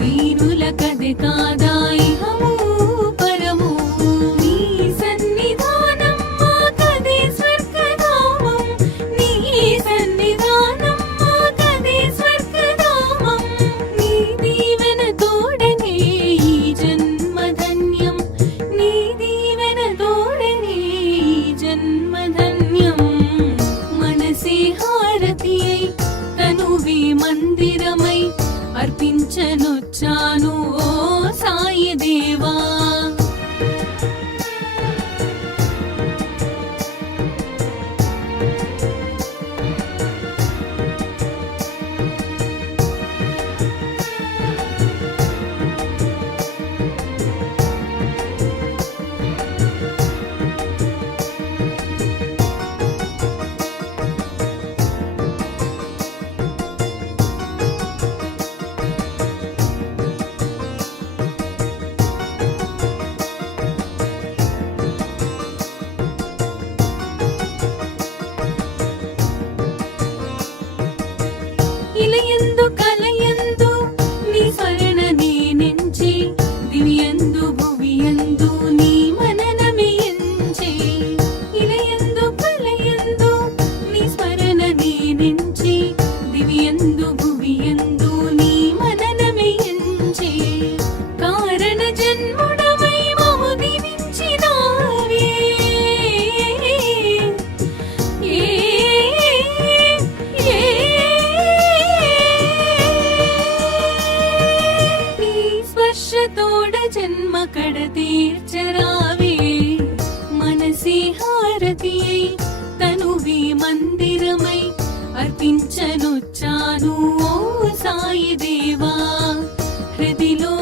దీనుల కది కాదా ఇహము పరము నీ సన్నిధానం మాకదే స్వర్గధామం నీ సన్నిధానం మాకదే స్వర్గధామం నీ దీవెన తోడనే ఈ జన్మధన్యం నీ దీవెన తోడనే ఈ జన్మధన్యం మనసే హారతి అయి తనువే మందిరమై అర్పించనొచ్చాను ఓ సాయి దేవా ఇలయందు కలయందు నీ స్మరణ నేనెంచి దివ్యందు భువియందు నీ మననమే ఎంచి ఇలయందు కలయందు నీ స్మరణ నేనెంచి దివ్యందు భువియందు నీ మననమే ఎంచి కారణ జన్ముడవై మము దీవించినావే తోడ జన్మ కడ తీర్చరావే మనసే హారతి అయి తనువే మందిరమై అర్పించనొచ్చాను ఓ సాయి దేవా హృదిలో